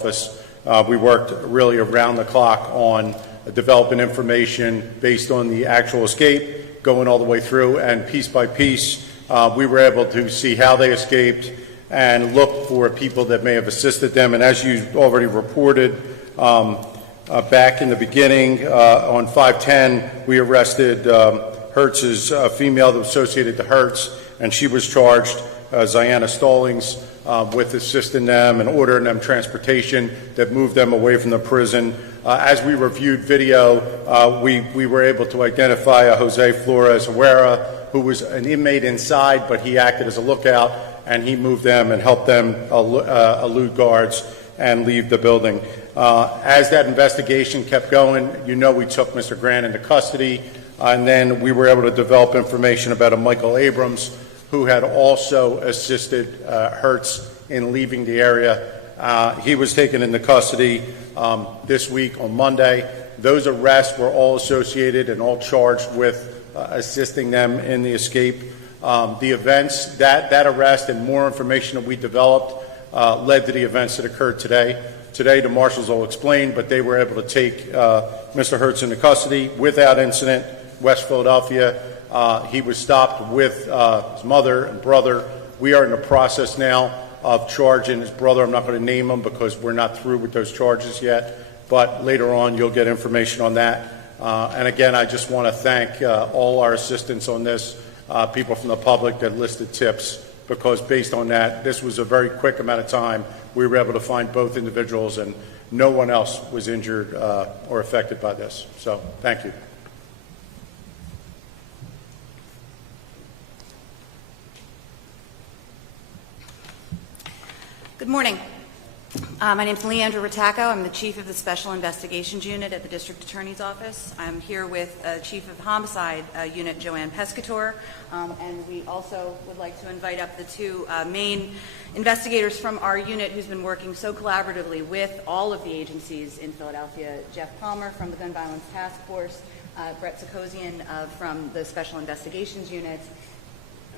office. We worked really around the clock on developing information based on the actual escape, going all the way through, and piece by piece, we were able to see how they escaped and look for people that may have assisted them. And as you already reported, back in the beginning, on 5/10, we arrested Hurst's female that was associated to Hurst, and she was charged, Ziana Stallings, with assisting them and ordering them transportation that moved them away from the prison. As we reviewed video, we were able to identify a Jose Flores Herrera, who was an inmate inside, but he acted as a lookout, and he moved them and helped them elude guards and leave the building. As that investigation kept going, we took Mr. Grant into custody, and then we were able to develop information about a Michael Abrams, who had also assisted Hurst in leaving the area. He was taken into custody this week on Monday. Those arrests were all associated and all charged with assisting them in the escape. The events, that arrest and more information that we developed led to the events that occurred today. Today, the marshals will explain, but they were able to take Mr. Hurst into custody without incident, West Philadelphia. He was stopped with his mother and brother. We are in the process now of charging his brother. I'm not going to name him because we're not through with those charges yet, but later on you'll get information on that. And again, I just want to thank all our assistants on this, people from the public that listed tips, because based on that, this was a very quick amount of time. We were able to find both individuals, and no one else was injured or affected by this. So thank you. Good morning. My name is Leandra Rattacco. I'm the Chief of the Special Investigations Unit at the District Attorney's Office. I'm here with Chief of Homicide Unit Joanne Pescator, and we also would like to invite up the two main investigators from our unit who's been working so collaboratively with all of the agencies in Philadelphia, Jeff Palmer from the Gun Violence Task Force, Brett Sikosian from the Special Investigations Unit,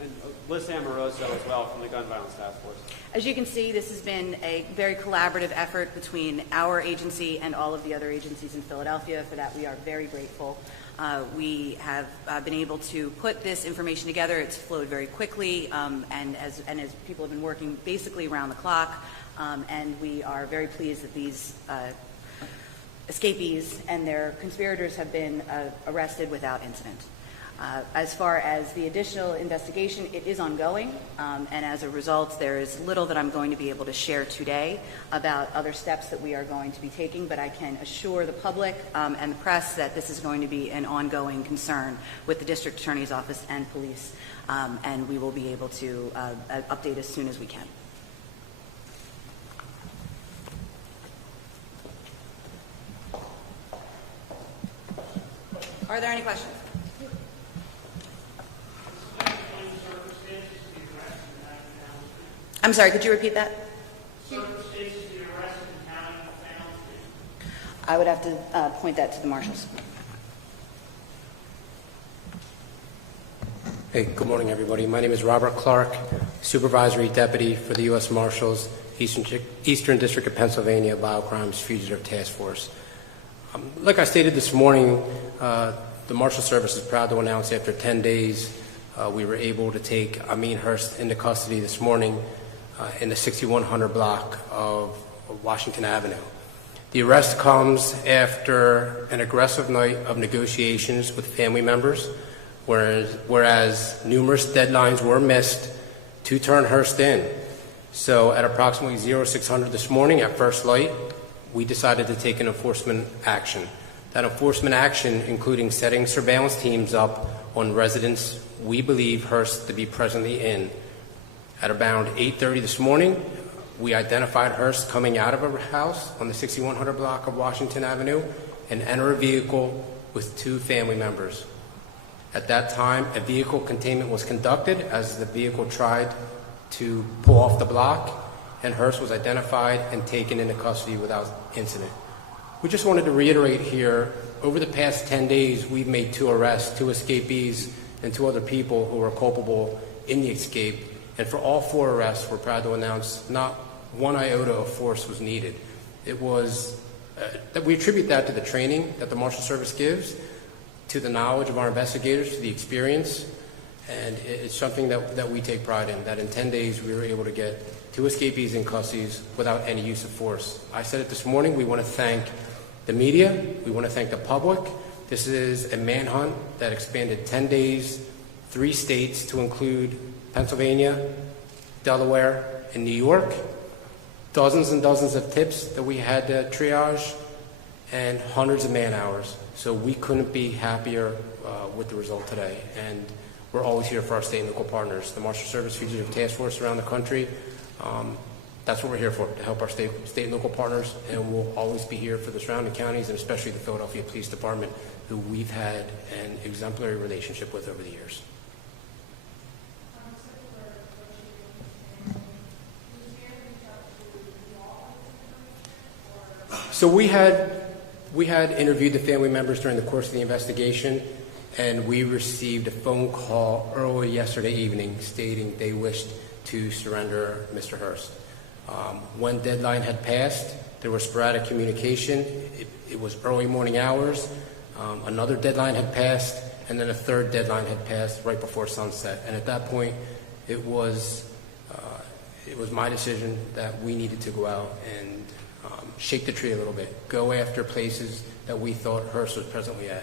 and Liz Amoroso as well from the Gun Violence Task Force. As you can see, this has been a very collaborative effort between our agency and all of the other agencies in Philadelphia. For that, we are very grateful. We have been able to put this information together. It's flowed very quickly, and as people have been working basically around the clock, and we are very pleased that these escapees and their conspirators have been arrested without incident. As far as the additional investigation, it is ongoing, and as a result, there is little that I'm going to be able to share today about other steps that we are going to be taking, but I can assure the public and the press that this is going to be an ongoing concern with the District Attorney's Office and police, and we will be able to update as soon as we can. Are there any questions? I'm sorry, could you repeat that? Circumstances of the arrest and how you found it. I would have to point that to the marshals. Hey, good morning, everybody. My name is Robert Clark, Supervisory Deputy for the U.S. Marshals, Eastern District of Pennsylvania Biocrimes Fugitive Task Force. Like I stated this morning, the Marshal Service is proud to announce after 10 days we were able to take Ameen Hurst into custody this morning in the 6100 block of Washington Avenue. The arrest comes after an aggressive night of negotiations with family members, whereas numerous deadlines were missed to turn Hurst in. So at approximately 0600 this morning at first light, we decided to take an enforcement action. That enforcement action including setting surveillance teams up on residents we believe Hurst to be presently in. At around 8:30 this morning, we identified Hurst coming out of a house on the 6100 block of Washington Avenue and enter a vehicle with two family members. At that time, a vehicle containment was conducted as the vehicle tried to pull off the block, and Hurst was identified and taken into custody without incident. We just wanted to reiterate here, over the past 10 days, we've made 2 arrests, 2 escapees, and 2 other people who were culpable in the escape. And for all 4 arrests, we're proud to announce not 1 iota of force was needed. It was, that we attribute that to the training that the Marshal Service gives, to the knowledge of our investigators, to the experience, and it's something that we take pride in, that in 10 days we were able to get 2 escapees in custody without any use of force. I said it this morning, we want to thank the media, we want to thank the public. This is a manhunt that expanded 10 days, 3 states to include Pennsylvania, Delaware, and New York. Dozens and dozens of tips that we had to triage, and hundreds of man hours. So we couldn't be happier with the result today. And we're always here for our state and local partners. The Marshal Service Fugitive Task Force around the country, that's what we're here for, to help our state and local partners. And we'll always be here for the surrounding counties, and especially the Philadelphia Police Department, who we've had an exemplary relationship with over the years. So we had interviewed the family members during the course of the investigation, and we received a phone call early yesterday evening stating they wished to surrender Mr. Hurst. One deadline had passed. There was sporadic communication. It was early morning hours. Another deadline had passed, and then a third deadline had passed right before sunset. And at that point, it was my decision that we needed to go out and shake the tree a little bit, go after places that we thought Hurst was presently at.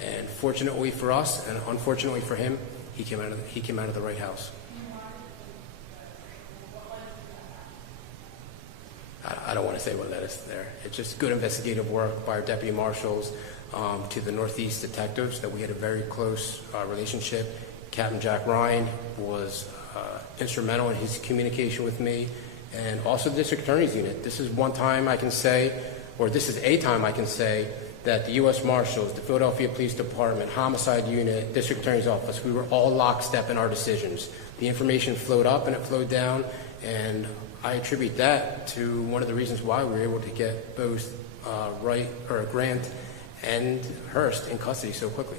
And fortunately for us, and unfortunately for him, he came out of the right house. I don't want to say what that is there. It's just good investigative work by our deputy marshals to the Northeast detectives that we had a very close relationship. Captain Jack Ryan was instrumental in his communication with me, and also the District Attorney's Unit. This is one time I can say, or this is a time I can say, that the U.S. Marshals, the Philadelphia Police Department, Homicide Unit, District Attorney's Office, we were all lockstep in our decisions. The information flowed up and it flowed down, and I attribute that to one of the reasons why we were able to get both Grant and Hurst in custody so quickly.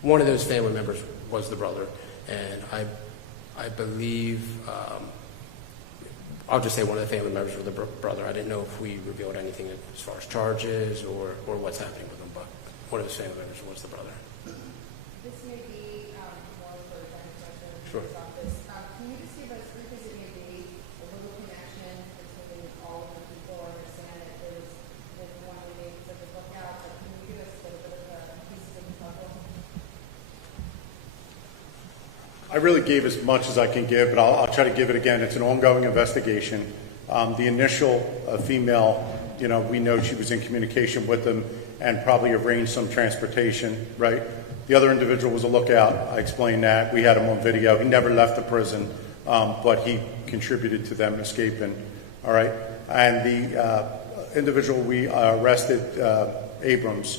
One of those family members was the brother, and I believe, I'll just say one of the family members was the brother. I didn't know if we revealed anything as far as charges or what's happening with them, but one of those family members was the brother. This may be more for the President's Sure. office. Can you just give us, because it may be a little connection between all of the people? I understand that there's one of the names of the lookout, but can you give us a little bit of pieces of the puzzle? I really gave as much as I can give, but I'll try to give it again. It's an ongoing investigation. The initial female, we know she was in communication with them and probably arranged some transportation, right? The other individual was a lookout. I explained that. We had him on video. He never left the prison, but he contributed to them escaping, all right? And the individual we arrested, Abrams,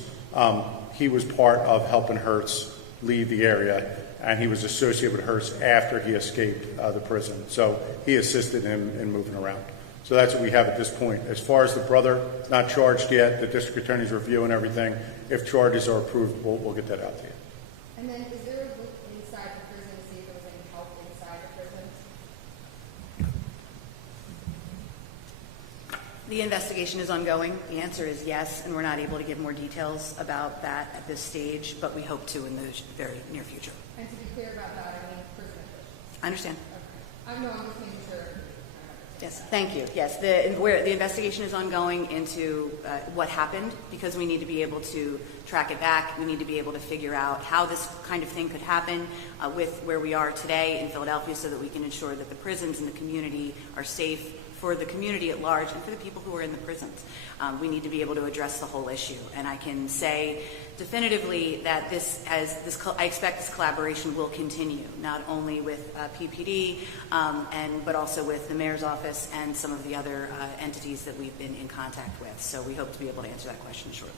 he was part of helping Hurst leave the area, and he was associated with Hurst after he escaped the prison. So he assisted him in moving around. So that's what we have at this point. As far as the brother, not charged yet. The district attorney's reviewing everything. If charges are approved, we'll get that out to you. And then is there a look inside the prison to see if there was any help inside the prison? The investigation is ongoing. The answer is yes, and we're not able to give more details about that at this stage, but we hope to in the very near future. And to be clear about that, I mean prison officials. I understand. Okay. I know, I'm just making sure. Yes, thank you. Yes, the investigation is ongoing into what happened, because we need to be able to track it back. We need to be able to figure out how this kind of thing could happen with where we are today in Philadelphia, so that we can ensure that the prisons and the community are safe for the community at large and for the people who are in the prisons. We need to be able to address the whole issue. And I can say definitively that I expect this collaboration will continue, not only with PPD, but also with the mayor's office and some of the other entities that we've been in contact with. So we hope to be able to answer that question shortly.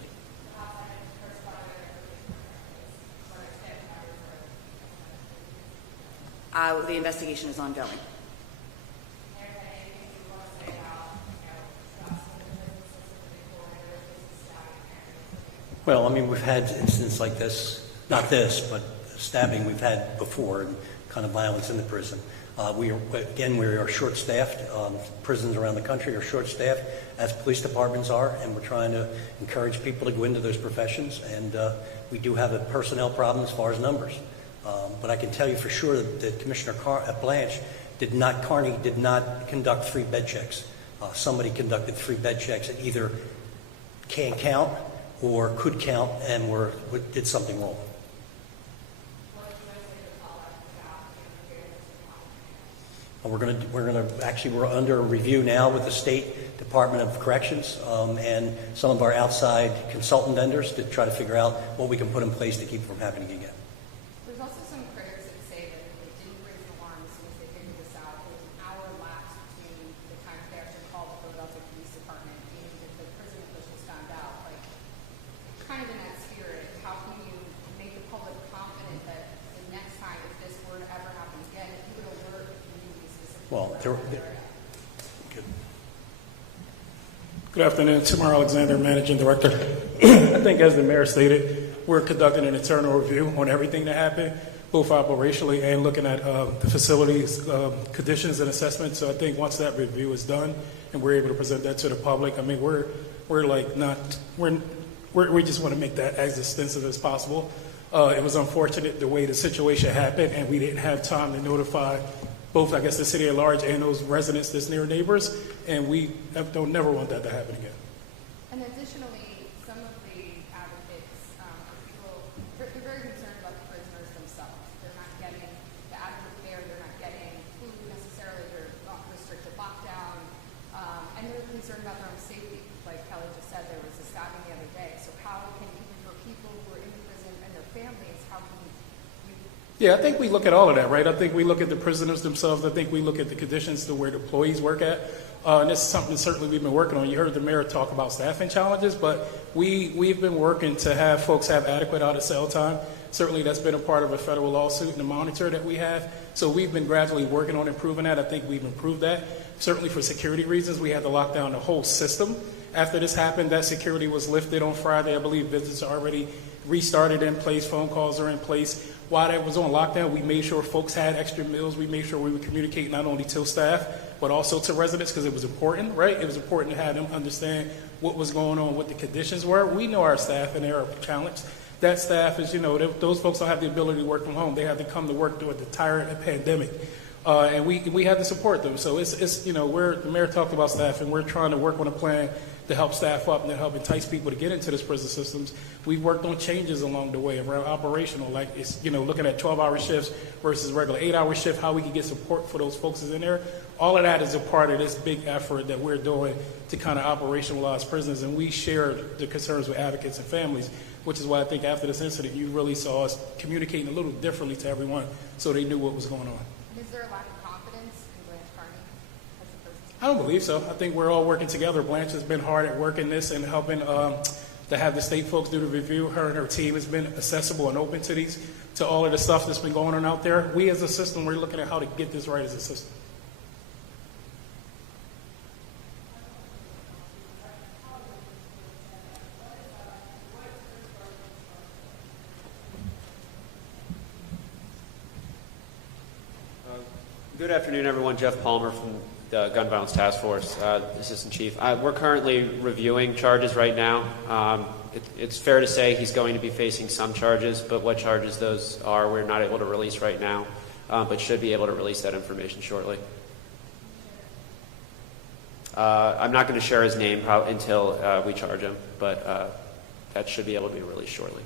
The investigation is ongoing. Well, I mean, we've had incidents like this, not this, but stabbing we've had before in kind of violence in the prison. We are short-staffed. Prisons around the country are short-staffed, as police departments are, and we're trying to encourage people to go into those professions. And we do have a personnel problem as far as numbers. But I can tell you for sure that Commissioner Blanche did not conduct 3 bed checks. Somebody conducted 3 bed checks that either can't count or could count and did something wrong. We're under review now with the State Department of Corrections and some of our outside consultant vendors to try to figure out what we can put in place to keep it from happening again. There's also some critics that say that they didn't raise an alarm as soon as they figured this out. There was an hour lapse between the time that they actually called the Philadelphia Police Department and the prison officials found out. Like, kind of in that spirit, how can you make the public confident that the next time, if this were to ever happen again, if you would alert the community specifically? Well, Good afternoon, Timur Alexander, Managing Director. I think as the mayor stated, we're conducting an internal review on everything that happened, both operationally and looking at the facilities conditions and assessments. So I think once that review is done and we're able to present that to the public, I mean, we just want to make that as extensive as possible. It was unfortunate the way the situation happened, and we didn't have time to notify both, I guess, the city at large and those residents that's near neighbors, and we don't never want that to happen again. And additionally, some of the advocates, they're very concerned about the prisoners themselves. They're not getting the adequate care, they're not getting food necessarily, they're not restricted lockdown, and they're concerned about their own safety. Like Kelly just said, there was a stabbing the other day. So how can, even for people who are in prison and their families, how can you? Yeah, I think we look at all of that, right? I think we look at the prisoners themselves. I think we look at the conditions to where the employees work at. And this is something certainly we've been working on. You heard the mayor talk about staffing challenges, but we've been working to have folks have adequate out-of-cell time. Certainly that's been a part of a federal lawsuit and the monitor that we have. So we've been gradually working on improving that. I think we've improved that. Certainly for security reasons, we had to lock down the whole system. After this happened, that security was lifted on Friday. I believe visits are already restarted in place. Phone calls are in place. While that was on lockdown, we made sure folks had extra meals. We made sure we would communicate not only to staff, but also to residents, because it was important, right? It was important to have them understand what was going on, what the conditions were. We know our staff and they are challenged. That staff is, those folks don't have the ability to work from home. They have to come to work during the entire pandemic. And we had to support them. So the mayor talked about staff, and we're trying to work on a plan to help staff up and to help entice people to get into this prison systems. We've worked on changes along the way around operational, like looking at 12-hour shifts versus regular 8-hour shift, how we can get support for those folks in there. All of that is a part of this big effort that we're doing to kind of operationalize prisons, and we share the concerns with advocates and families, which is why I think after this incident, you really saw us communicating a little differently to everyone so they knew what was going on. Is there a lack of confidence in Blanche Carney as a person? I don't believe so. I think we're all working together. Blanche has been hard at working this and helping to have the state folks do the review. Her and her team has been accessible and open to all of the stuff that's been going on out there. We as a system, we're looking at how to get this right as a system. Good afternoon, everyone. Jeff Palmer from the Gun Violence Task Force, Assistant Chief. We're currently reviewing charges right now. It's fair to say he's going to be facing some charges, but what charges those are, we're not able to release right now, but should be able to release that information shortly. I'm not going to share his name until we charge him, but that should be able to be released shortly.